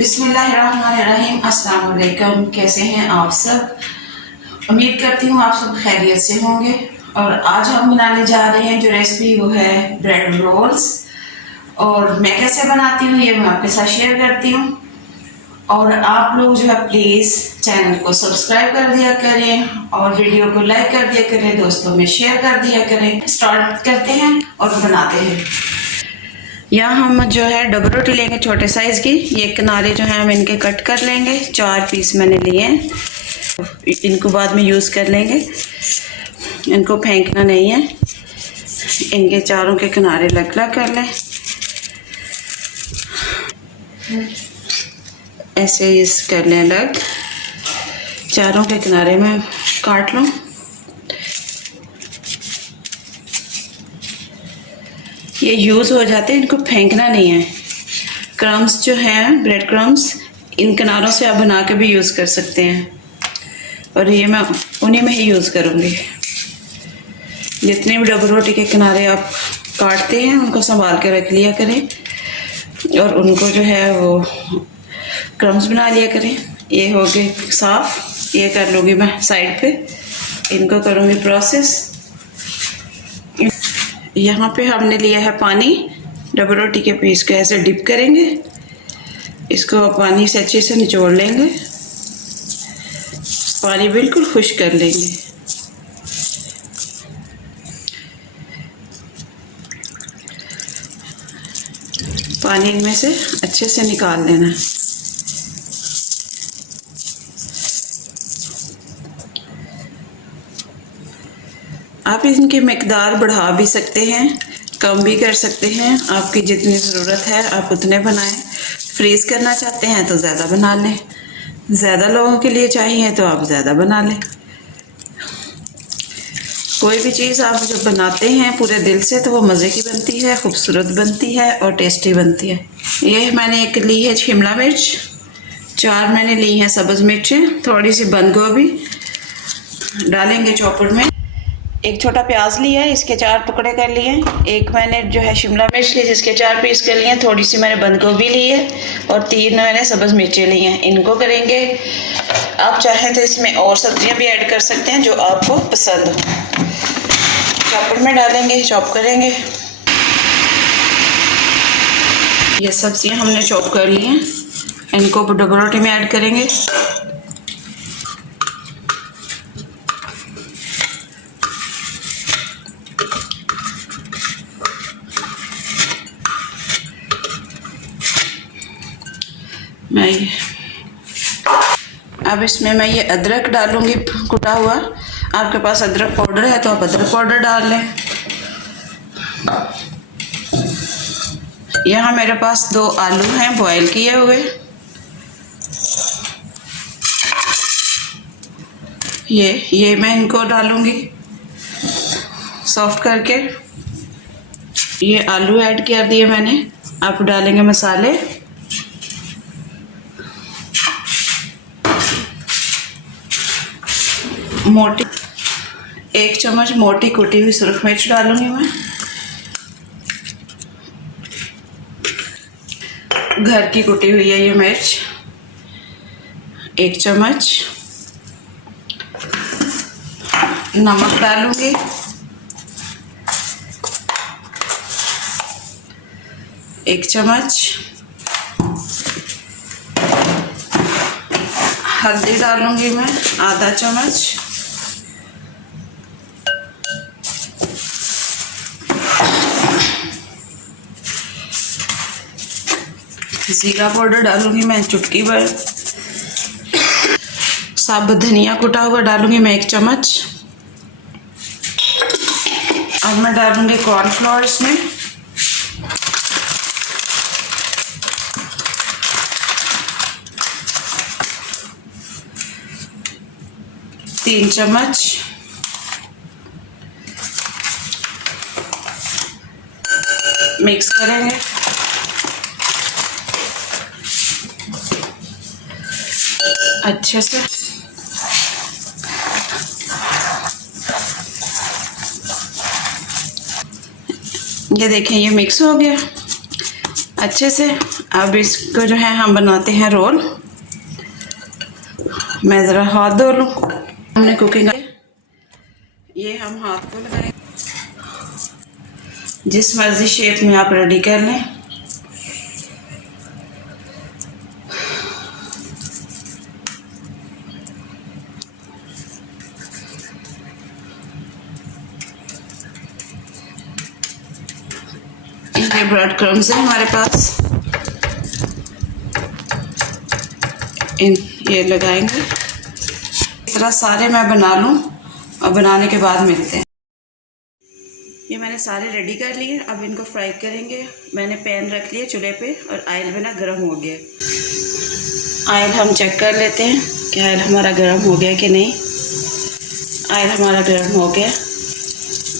बिस्मिल्लाहिर्रहमानिर्रहीम। अस्सलाम वालेकुम। कैसे हैं आप सब? उम्मीद करती हूँ आप सब खैरियत से होंगे। और आज हम बनाने जा रहे हैं जो रेसिपी, वो है ब्रेड रोल्स। और मैं कैसे बनाती हूँ ये मैं आपके साथ शेयर करती हूँ। और आप लोग जो है प्लीज़ चैनल को सब्सक्राइब कर दिया करें और वीडियो को लाइक कर दिया करें, दोस्तों में शेयर कर दिया करें। स्टार्ट करते हैं और बनाते हैं। यहाँ हम जो है डबल रोटी लेंगे छोटे साइज़ की। ये किनारे जो है हम इनके कट कर लेंगे। 4 पीस मैंने लिए हैं। इनको बाद में यूज़ कर लेंगे, इनको फेंकना नहीं है। इनके चारों के किनारे अलग अलग कर लें, ऐसे इस कर लें अलग। चारों के किनारे में काट लूँ। ये यूज़ हो जाते हैं, इनको फेंकना नहीं है। क्रम्स जो हैं, ब्रेड क्रम्स, इन किनारों से आप बना के भी यूज़ कर सकते हैं। और ये मैं उन्हीं में ही यूज़ करूँगी। जितने भी डबल रोटी के किनारे आप काटते हैं उनको संभाल के रख लिया करें और उनको जो है वो क्रम्स बना लिया करें। ये हो गए साफ़। ये कर लूँगी मैं साइड पे, इनको करूँगी प्रोसेस। यहाँ पे हमने लिया है पानी। डबल रोटी के पीस को ऐसे डिप करेंगे, इसको पानी से अच्छे से निचोड़ लेंगे, पानी बिल्कुल खुश्क कर लेंगे। पानी इनमें से अच्छे से निकाल लेना। आप इनकी मिकदार बढ़ा भी सकते हैं, कम भी कर सकते हैं। आपकी जितनी ज़रूरत है आप उतने बनाएं। फ्रीज़ करना चाहते हैं तो ज़्यादा बना लें, ज़्यादा लोगों के लिए चाहिए तो आप ज़्यादा बना लें। कोई भी चीज़ आप जब बनाते हैं पूरे दिल से तो वो मज़े की बनती है, खूबसूरत बनती है और टेस्टी बनती है। ये मैंने एक ली है शिमला मिर्च, 4 मैंने ली हैं सब्ज़ मिर्चें, थोड़ी सी बंद गोभी डालेंगे चॉपर में। एक छोटा प्याज लिया है, इसके 4 टुकड़े कर लिए। एक मैंने जो है शिमला मिर्च ली जिसके 4 पीस कर लिए। थोड़ी सी मैंने बंद गोभी ली है और 3 मैंने सब्ज़ मिर्चें ली हैं। इनको करेंगे। आप चाहें तो इसमें और सब्जियां भी ऐड कर सकते हैं जो आपको पसंद हो। चॉपर में डालेंगे, चॉप करेंगे। ये सब्जियां हमने चॉप कर ली हैं, इनको डबल रोटी में ऐड करेंगे। अब इसमें मैं ये अदरक डालूंगी कुटा हुआ। आपके पास अदरक पाउडर है तो आप अदरक पाउडर डाल लें। यहाँ मेरे पास 2 आलू हैं बॉयल किए हुए। ये मैं इनको डालूंगी सॉफ्ट करके। ये आलू ऐड कर दिए मैंने। आप डालेंगे मसाले। मोटी 1 चम्मच मोटी कुटी हुई सुरख मिर्च डालूंगी मैं। घर की कुटी हुई है ये मिर्च। 1 चम्मच नमक डालूंगी। एक चम्मच हल्दी डालूंगी मैं, आधा चम्मच। जीरा पाउडर डालूंगी मैं चुटकी भर। साबुत धनिया कुटा हुआ डालूंगी मैं 1 चम्मच। अब मैं डालूंगी कॉर्नफ्लोर इसमें। तीन चम्मच। मिक्स करेंगे। अच्छे से ये देखें, ये मिक्स हो गया। अच्छे से। अब इसको जो है हम बनाते हैं रोल। मैं ज़रा हाथ धो लूँ। हमने कुकिंग, ये हम हाथ को लगाएं, जिस मर्जी शेप में आप रेडी कर लें। ये ब्रेड क्रम्स है हमारे पास, ये लगाएंगे। इस तरह सारे मैं बना लूँ और बनाने के बाद मिलते हैं। ये मैंने सारे रेडी कर लिए। अब इनको फ्राई करेंगे। मैंने पैन रख लिया चूल्हे पे और ऑयल में ना गर्म हो गया। ऑयल हम चेक कर लेते हैं कि ऑयल हमारा गर्म हो गया कि नहीं। ऑयल हमारा गर्म हो गया।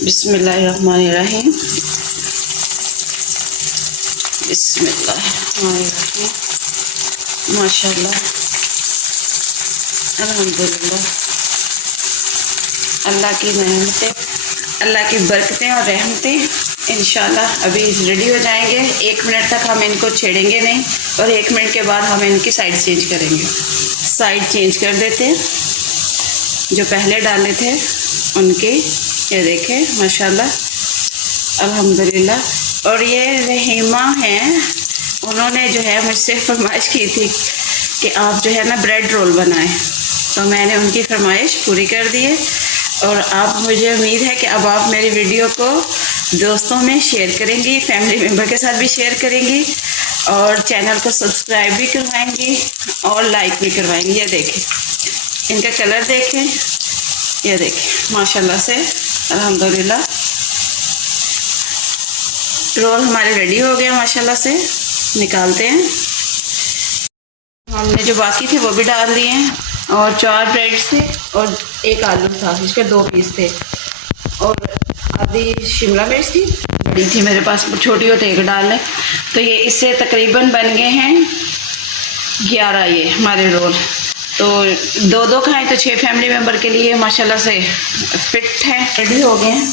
बिस्मिल्लाहिर्रहमानिर्रहीम, बिस्मिल्लाहिर्रहमानिर्रहीम। माशाल्लाह, अल्हम्दुलिल्लाह। अल्लाह की रहमतें, अल्लाह की बरकतें और रहमतें इंशाल्लाह अभी रेडी हो जाएंगे। 1 मिनट तक हम इनको छेड़ेंगे नहीं और 1 मिनट के बाद हम इनकी साइड चेंज करेंगे। साइड चेंज कर देते हैं। जो पहले डाले थे उनके, ये देखें माशाल्लाह, अल्हम्दुलिल्लाह। और ये रहीमा हैं, उन्होंने जो है मुझसे फरमाइश की थी कि आप जो है ना ब्रेड रोल बनाएं, तो मैंने उनकी फरमाइश पूरी कर दी है। और आप, मुझे उम्मीद है कि अब आप मेरी वीडियो को दोस्तों में शेयर करेंगी, फैमिली मेम्बर के साथ भी शेयर करेंगी और चैनल को सब्सक्राइब भी करवाएंगी और लाइक भी करवाएंगी। ये देखें, इनका कलर देखें, ये देखें माशाल्लाह से, अल्हम्दुलिल्लाह। रोल हमारे रेडी हो गए माशाल्लाह से। निकालते हैं। हमने जो बाकी थे वो भी डाल दिए हैं। और 4 ब्रेड थे और 1 आलू था, इसके 2 पीस थे और आधी शिमला मिर्च थी, बड़ी थी मेरे पास, छोटी हो तो 1 डाल लें। तो ये इससे तकरीबन बन गए हैं 11 ये हमारे रोल। तो 2-2 खाएं तो 6 फैमिली मेम्बर के लिए माशाल्लाह से फिट है। रेडी हो गए हैं।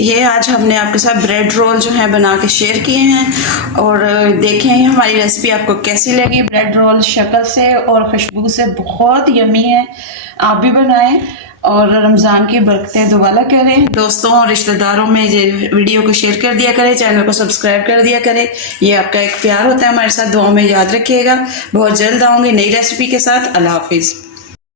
ये आज हमने आपके साथ ब्रेड रोल जो है बना के शेयर किए हैं और देखें हमारी रेसिपी आपको कैसी लगी। ब्रेड रोल शक्ल से और खुशबू से बहुत यमी है, आप भी बनाएं और रमज़ान की बरकतें दुआला करें। दोस्तों और रिश्तेदारों में ये वीडियो को शेयर कर दिया करें, चैनल को सब्सक्राइब कर दिया करें। ये आपका एक प्यार होता है हमारे साथ। दुआ में याद रखिएगा। बहुत जल्द आऊँगी नई रेसिपी के साथ। अल्लाह हाफिज़।